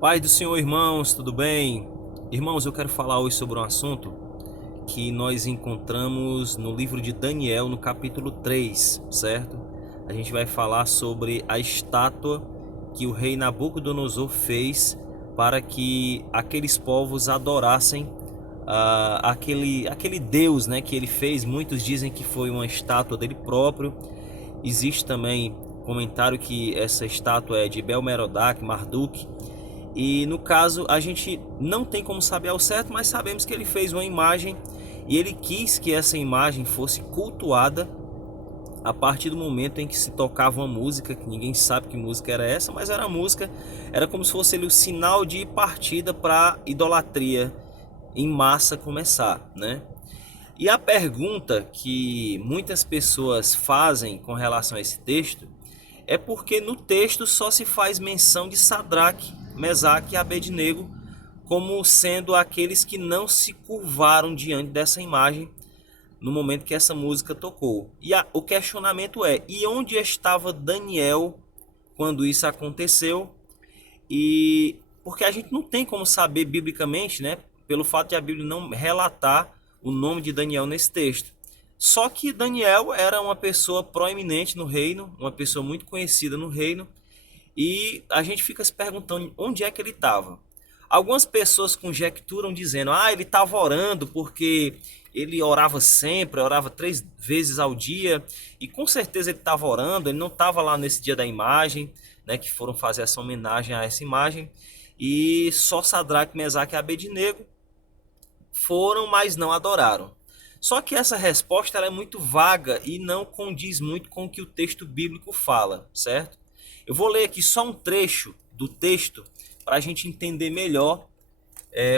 Pai do Senhor, irmãos, tudo bem? Irmãos, eu quero falar hoje sobre um assunto que nós encontramos no livro de Daniel, no capítulo 3, certo? A gente vai falar sobre a estátua que o rei Nabucodonosor fez para que aqueles povos adorassem aquele Deus, né, que ele fez. Muitos dizem que foi uma estátua dele próprio. Existe também comentário que essa estátua é de Bel-Merodach, Marduk. E no caso a gente não tem como saber ao certo, mas sabemos que ele fez uma imagem e ele quis que essa imagem fosse cultuada a partir do momento em que se tocava uma música, que ninguém sabe que música era essa, mas era música, era como se fosse o sinal de partida para idolatria em massa começar, né? E a pergunta que muitas pessoas fazem com relação a esse texto é porque no texto só se faz menção de Sadraque, Mesaque e Abednego como sendo aqueles que não se curvaram diante dessa imagem no momento que essa música tocou. E o questionamento é: e onde estava Daniel quando isso aconteceu? E porque a gente não tem como saber biblicamente, né, pelo fato de a Bíblia não relatar o nome de Daniel nesse texto. Só que Daniel era uma pessoa proeminente no reino, uma pessoa muito conhecida no reino, e a gente fica se perguntando onde é que ele estava. Algumas pessoas conjecturam dizendo: ele estava orando porque ele orava sempre, orava 3 vezes ao dia, e com certeza ele estava orando, ele não estava lá nesse dia da imagem, né, que foram fazer essa homenagem a essa imagem, e só Sadraque, Mesaque e Abednego foram, mas não adoraram. Só que essa resposta ela é muito vaga e não condiz muito com o que o texto bíblico fala, certo? Eu vou ler aqui só um trecho do texto para a gente entender melhor,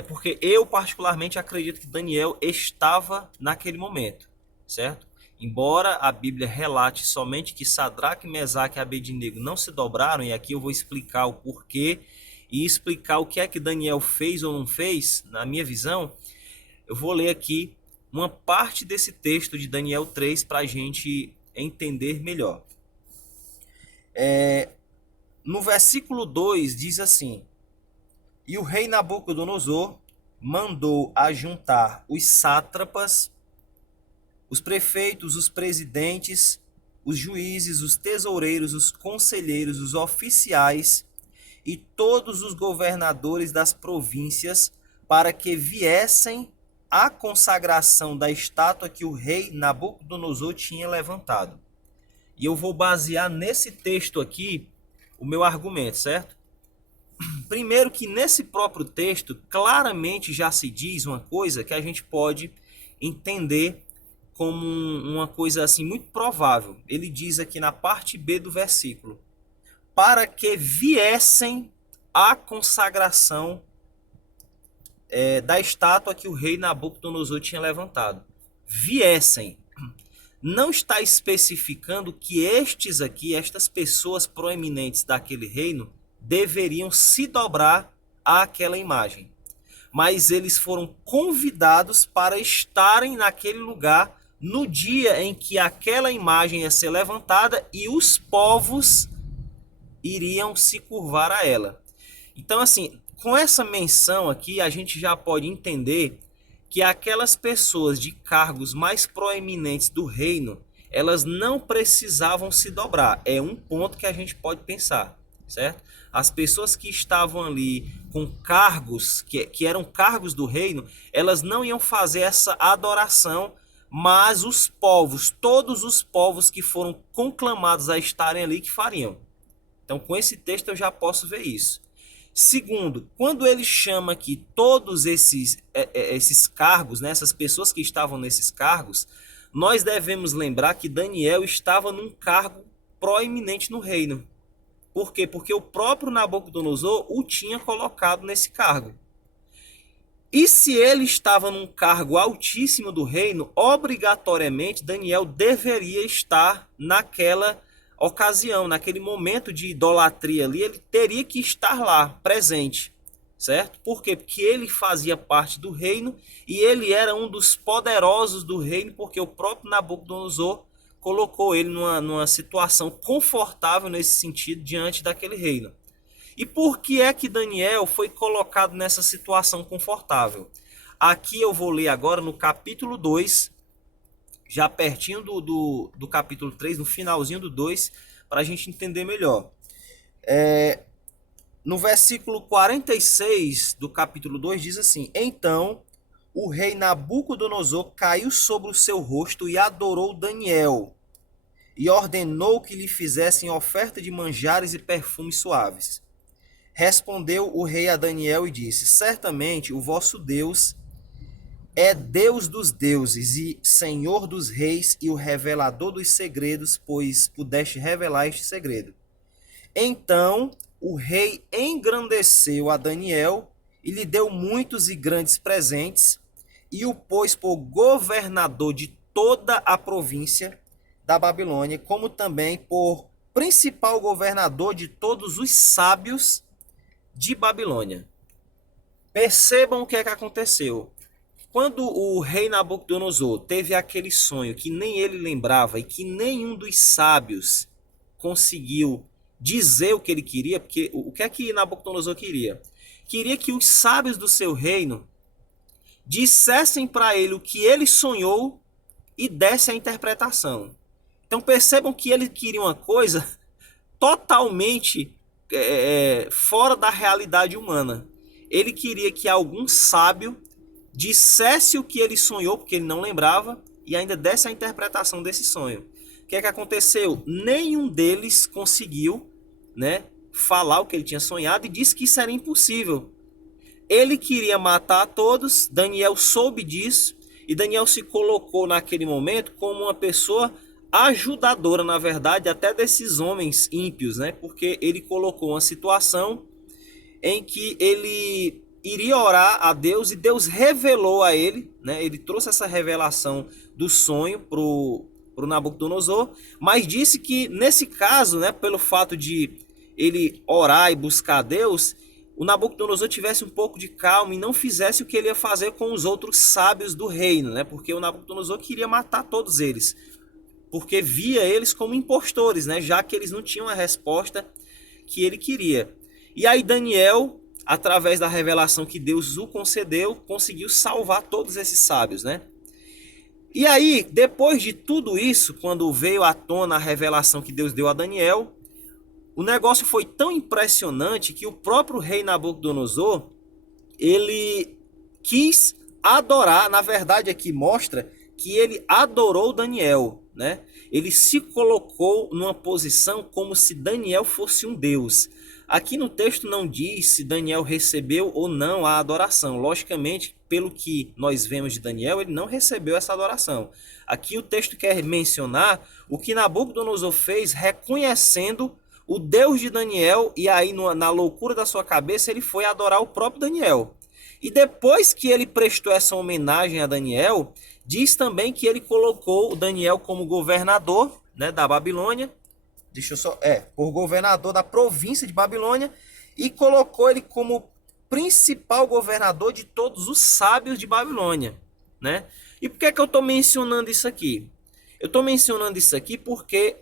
porque eu particularmente acredito que Daniel estava naquele momento, certo? Embora a Bíblia relate somente que Sadraque, Mesaque e Abednego não se dobraram, e aqui eu vou explicar o porquê e explicar o que é que Daniel fez ou não fez, na minha visão, eu vou ler aqui uma parte desse texto de Daniel 3 para a gente entender melhor. No versículo 2 diz assim: E o rei Nabucodonosor mandou ajuntar os sátrapas, os prefeitos, os presidentes, os juízes, os tesoureiros, os conselheiros, os oficiais e todos os governadores das províncias para que viessem à consagração da estátua que o rei Nabucodonosor tinha levantado. E eu vou basear nesse texto aqui o meu argumento, certo? Primeiro que nesse próprio texto claramente já se diz uma coisa que a gente pode entender como uma coisa assim muito provável. Ele diz aqui na parte B do versículo: para que viessem à consagração da estátua que o rei Nabucodonosor tinha levantado. Viessem. Não está especificando que estes aqui, estas pessoas proeminentes daquele reino, deveriam se dobrar àquela imagem. Mas eles foram convidados para estarem naquele lugar no dia em que aquela imagem ia ser levantada e os povos iriam se curvar a ela. Então, assim, com essa menção aqui, a gente já pode entender que aquelas pessoas de cargos mais proeminentes do reino, elas não precisavam se dobrar. É um ponto que a gente pode pensar, certo? As pessoas que estavam ali com cargos, que eram cargos do reino, elas não iam fazer essa adoração, mas os povos, todos os povos que foram conclamados a estarem ali, que fariam. Então, com esse texto eu já posso ver isso. Segundo, quando ele chama aqui todos esses cargos, né, essas pessoas que estavam nesses cargos, nós devemos lembrar que Daniel estava num cargo proeminente no reino. Por quê? Porque o próprio Nabucodonosor o tinha colocado nesse cargo. E se ele estava num cargo altíssimo do reino, obrigatoriamente Daniel deveria estar naquela ocasião, naquele momento de idolatria ali, ele teria que estar lá, presente, certo? Por quê? Porque ele fazia parte do reino e ele era um dos poderosos do reino, porque o próprio Nabucodonosor colocou ele numa situação confortável nesse sentido diante daquele reino. E por que é que Daniel foi colocado nessa situação confortável? Aqui eu vou ler agora no capítulo 2, já pertinho do capítulo 3, no finalzinho do 2, para a gente entender melhor. No versículo 46 do capítulo 2 diz assim: Então o rei Nabucodonosor caiu sobre o seu rosto e adorou Daniel, e ordenou que lhe fizessem oferta de manjares e perfumes suaves. Respondeu o rei a Daniel e disse: Certamente o vosso Deus é Deus dos deuses e Senhor dos reis e o revelador dos segredos, pois pudeste revelar este segredo. Então o rei engrandeceu a Daniel e lhe deu muitos e grandes presentes e o pôs por governador de toda a província da Babilônia, como também por principal governador de todos os sábios de Babilônia. Percebam o que é que aconteceu. Quando o rei Nabucodonosor teve aquele sonho que nem ele lembrava e que nenhum dos sábios conseguiu dizer o que ele queria, porque o que é que Nabucodonosor queria? Queria que os sábios do seu reino dissessem para ele o que ele sonhou e desse a interpretação. Então percebam que ele queria uma coisa totalmente fora da realidade humana. Ele queria que algum sábio dissesse o que ele sonhou, porque ele não lembrava, e ainda desse a interpretação desse sonho. O que é que aconteceu? Nenhum deles conseguiu, né, falar o que ele tinha sonhado e disse que isso era impossível. Ele queria matar a todos, Daniel soube disso, e Daniel se colocou naquele momento como uma pessoa ajudadora, na verdade, até desses homens ímpios, né? Porque ele colocou uma situação em que ele iria orar a Deus e Deus revelou a ele, né? Ele trouxe essa revelação do sonho pro Nabucodonosor, mas disse que nesse caso, né, pelo fato de ele orar e buscar a Deus, o Nabucodonosor tivesse um pouco de calma e não fizesse o que ele ia fazer com os outros sábios do reino, né? Porque o Nabucodonosor queria matar todos eles, porque via eles como impostores, né? Já que eles não tinham a resposta que ele queria. E aí Daniel, através da revelação que Deus o concedeu, conseguiu salvar todos esses sábios, né? E aí, depois de tudo isso, quando veio à tona a revelação que Deus deu a Daniel, o negócio foi tão impressionante que o próprio rei Nabucodonosor, ele quis adorar, na verdade aqui mostra que ele adorou Daniel, né? Ele se colocou numa posição como se Daniel fosse um deus. Aqui no texto não diz se Daniel recebeu ou não a adoração. Logicamente, pelo que nós vemos de Daniel, ele não recebeu essa adoração. Aqui o texto quer mencionar o que Nabucodonosor fez reconhecendo o Deus de Daniel, e aí na loucura da sua cabeça ele foi adorar o próprio Daniel. E depois que ele prestou essa homenagem a Daniel, diz também que ele colocou o Daniel como governador, né, da Babilônia, por governador da província de Babilônia, e colocou ele como principal governador de todos os sábios de Babilônia, né? E por que é que eu estou mencionando isso aqui? Eu estou mencionando isso aqui porque,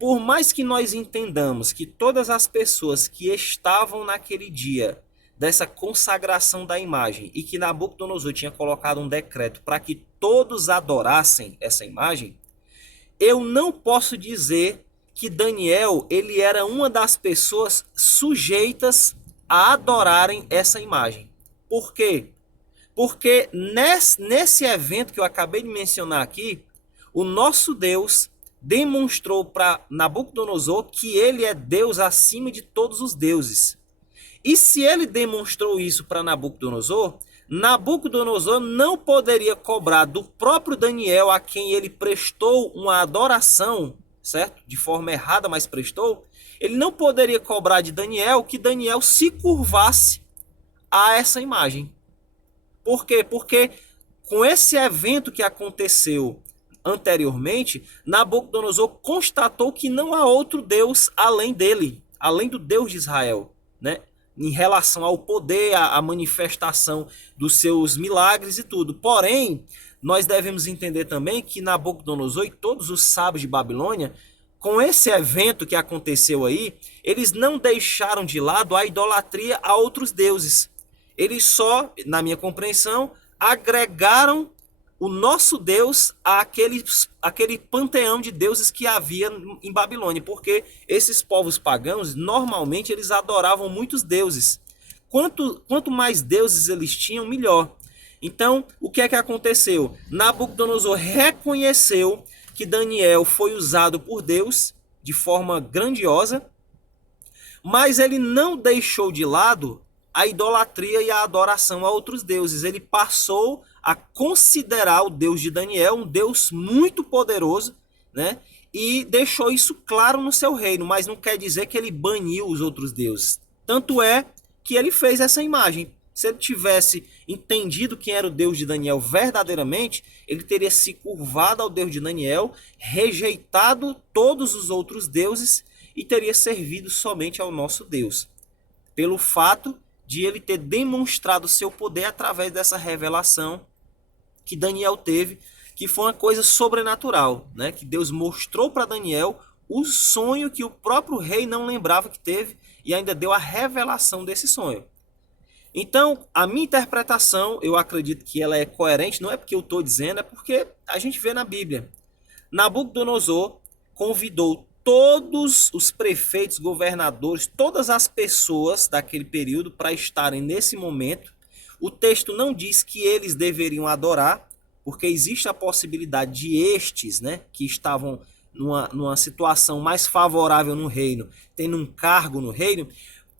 por mais que nós entendamos que todas as pessoas que estavam naquele dia dessa consagração da imagem e que Nabucodonosor tinha colocado um decreto para que todos adorassem essa imagem, eu não posso dizer que Daniel ele era uma das pessoas sujeitas a adorarem essa imagem. Por quê? Porque nesse evento que eu acabei de mencionar aqui, o nosso Deus demonstrou para Nabucodonosor que ele é Deus acima de todos os deuses. E se ele demonstrou isso para Nabucodonosor, Nabucodonosor não poderia cobrar do próprio Daniel, a quem ele prestou uma adoração, certo? De forma errada, mas prestou. Ele não poderia cobrar de Daniel que Daniel se curvasse a essa imagem. Por quê? Porque com esse evento que aconteceu anteriormente, Nabucodonosor constatou que não há outro Deus além dele, além do Deus de Israel, né? Em relação ao poder, à manifestação dos seus milagres e tudo. Porém, nós devemos entender também que Nabucodonosor e todos os sábios de Babilônia com esse evento que aconteceu aí, eles não deixaram de lado a idolatria a outros deuses. Eles só, na minha compreensão, agregaram o nosso Deus àquele panteão de deuses que havia em Babilônia, porque esses povos pagãos, normalmente, eles adoravam muitos deuses. Quanto mais deuses eles tinham, melhor. Então, o que é que aconteceu? Nabucodonosor reconheceu que Daniel foi usado por Deus de forma grandiosa, mas ele não deixou de lado a idolatria e a adoração a outros deuses. Ele passou a considerar o Deus de Daniel um Deus muito poderoso, né? E deixou isso claro no seu reino, mas não quer dizer que ele baniu os outros deuses. Tanto é que ele fez essa imagem. Se ele tivesse entendido quem era o Deus de Daniel verdadeiramente, ele teria se curvado ao Deus de Daniel, rejeitado todos os outros deuses e teria servido somente ao nosso Deus. Pelo fato de ele ter demonstrado seu poder através dessa revelação que Daniel teve, que foi uma coisa sobrenatural, né? Que Deus mostrou para Daniel o sonho que o próprio rei não lembrava que teve e ainda deu a revelação desse sonho. Então, a minha interpretação, eu acredito que ela é coerente, não é porque eu estou dizendo, é porque a gente vê na Bíblia. Nabucodonosor convidou todos os prefeitos, governadores, todas as pessoas daquele período para estarem nesse momento. O texto não diz que eles deveriam adorar, porque existe a possibilidade de estes, né, que estavam numa situação mais favorável no reino, tendo um cargo no reino,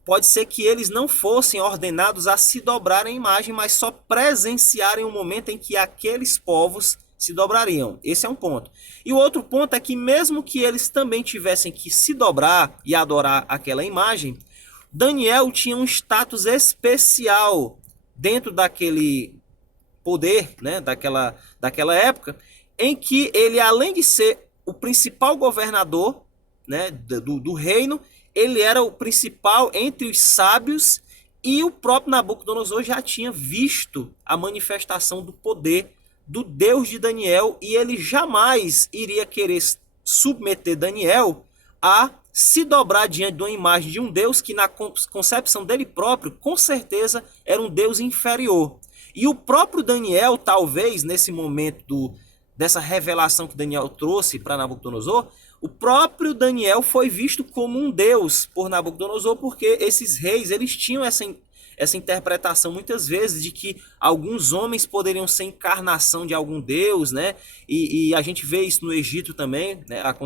pode ser que eles não fossem ordenados a se dobrarem a imagem, mas só presenciarem o momento em que aqueles povos se dobrariam. Esse é um ponto. E o outro ponto é que mesmo que eles também tivessem que se dobrar e adorar aquela imagem, Daniel tinha um status especial dentro daquele poder, né, daquela época, em que ele, além de ser o principal governador, né, do reino, ele era o principal entre os sábios, e o próprio Nabucodonosor já tinha visto a manifestação do poder do Deus de Daniel, e ele jamais iria querer submeter Daniel a se dobrar diante de uma imagem de um Deus que, na concepção dele próprio, com certeza era um Deus inferior. E o próprio Daniel, talvez, nesse momento dessa revelação que Daniel trouxe para Nabucodonosor, o próprio Daniel foi visto como um Deus por Nabucodonosor, porque esses reis, eles tinham essa interpretação muitas vezes de que alguns homens poderiam ser encarnação de algum Deus, né? E a gente vê isso no Egito também, né?